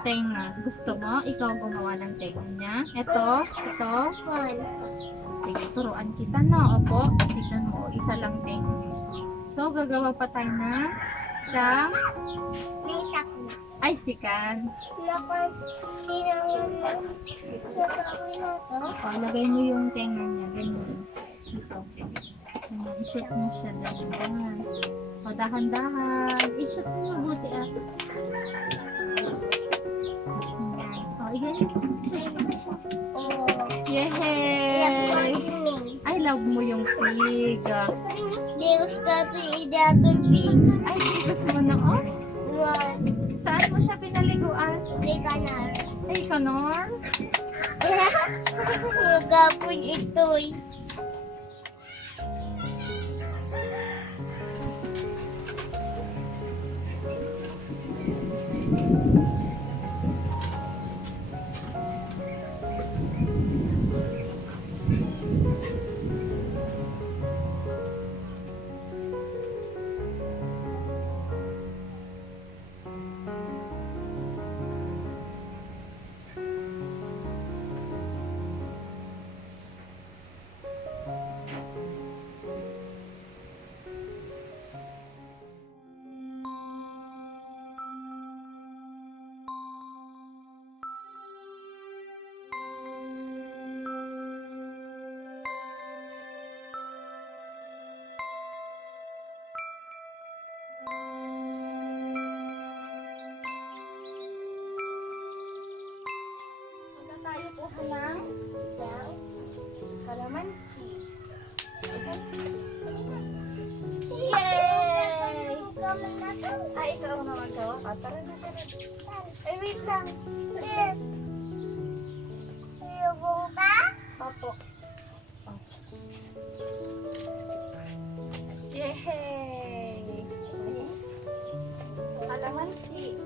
tenga. Gusto mo? Ikaw gumawa ng tenga niya? Ito? Ito? Sige, turuan kita na. Opo, tignan mo. Isa lang tenga niya. So, gagawa pa tayo na isang ay, sikan. O, lagay mo yung tenga niya. Ganyan. Dito. I-shoot mo siya dahan-dahan. O, dahan-dahan. I-shoot mo mabuti ah. Yan. O, i-shoot mo siya. Yehey! I love mo yung pig. Ay, gusto mo na oh? Saan mo siya pinaliguan? Ay, Connor? Magapon ito eh. Tayo po ng kalamansi. Yay! Ay, ikaw na magawa ka. Tara na, tara. Ay, wait lang. Opo. Yay! Kalamansi.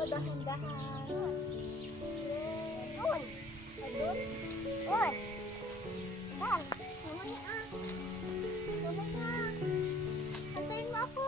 Oh, dahan-dahan. Antayin mo ako.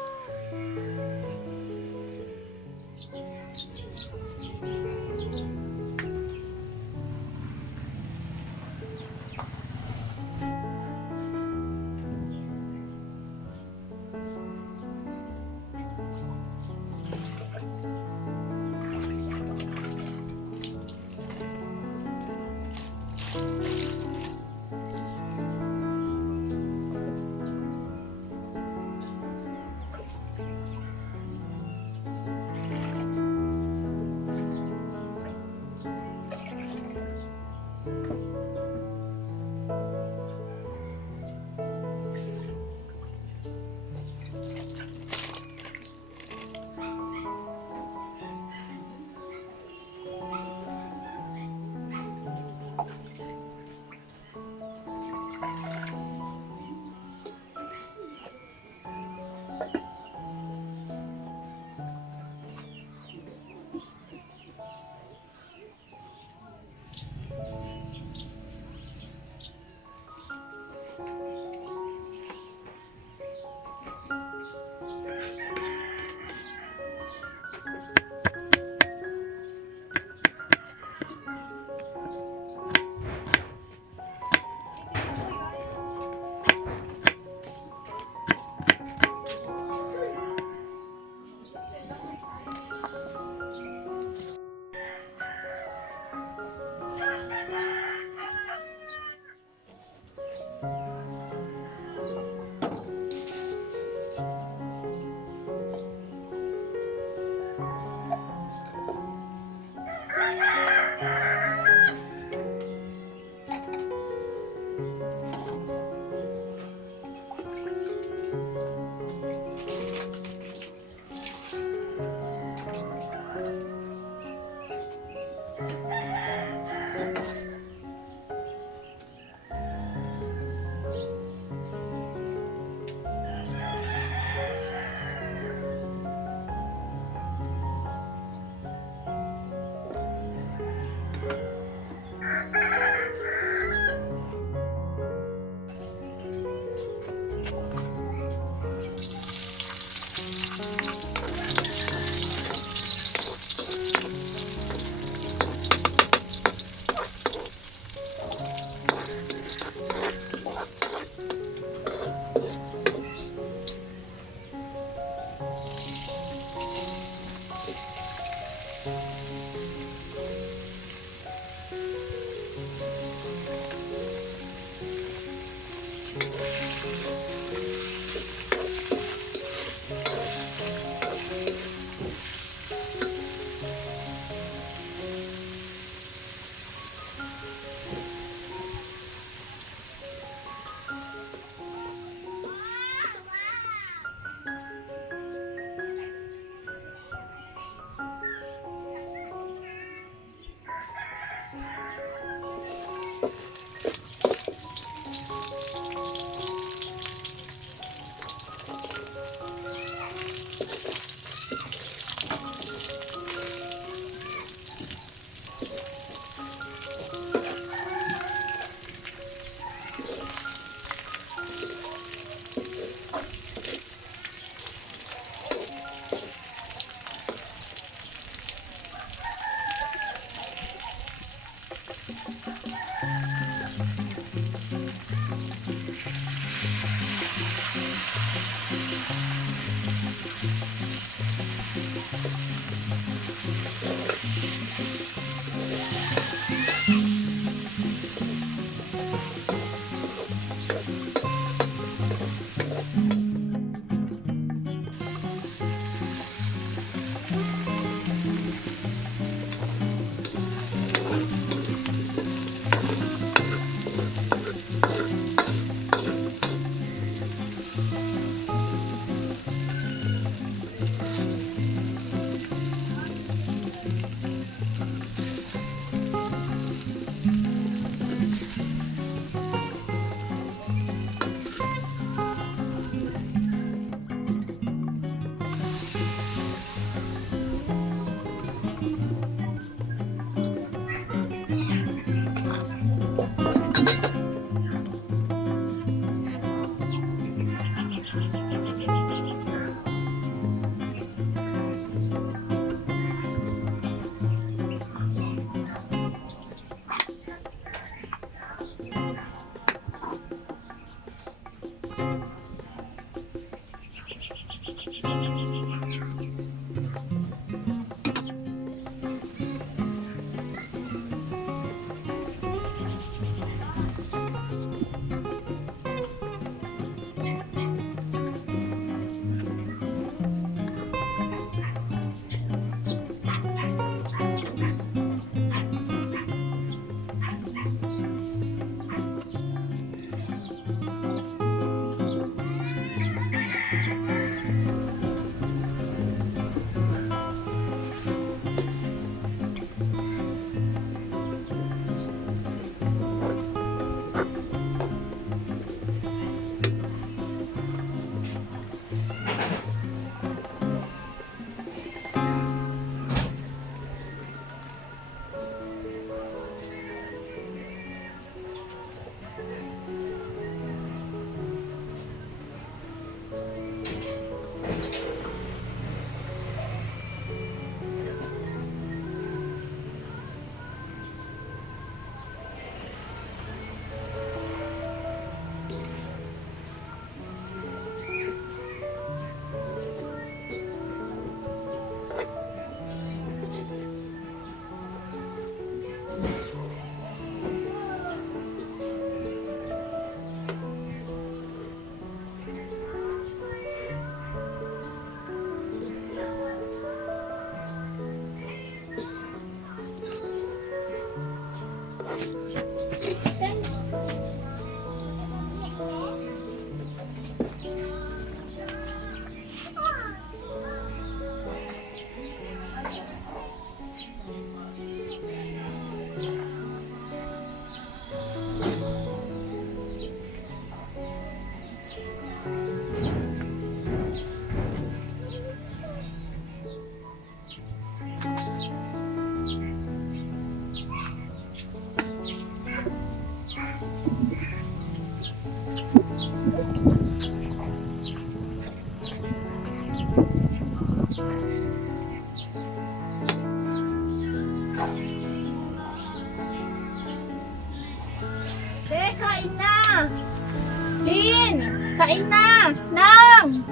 Kain na! Nang!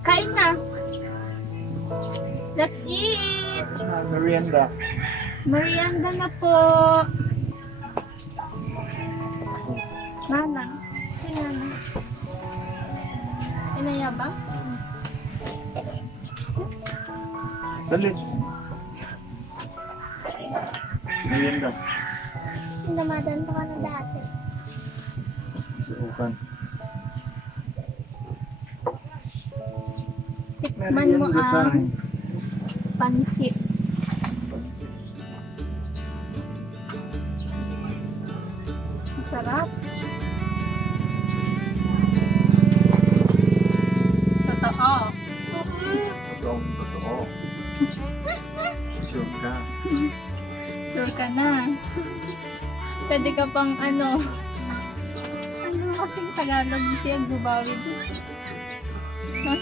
Kain na! Let's eat! Merienda. Merienda na po! Nana. Si Nana. Inaya ba? Dali. Merienda. Namadan pa ka na dati. Suukan. Tikman mo ang pansit. Sarap. Totoo. Totoo. Sure ka. Sure ka na. Pwede ka pang ano kasing Tagalog siya, gubawi din. Ha?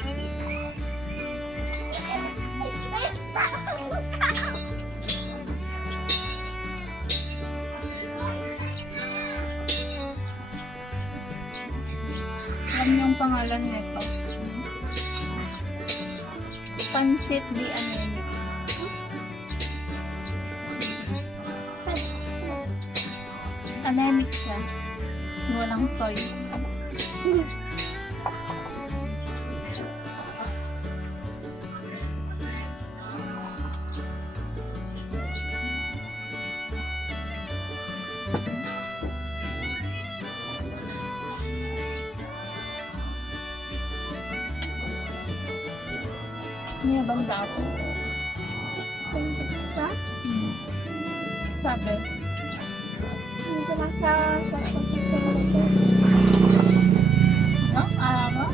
Alam niyo ang pangalan nito? Pansit di anemic. Anemic siya. Walang soy. Niya bang dapo? Ha? Sabi. Hindi lang sa pagkakita ko. No? Mo?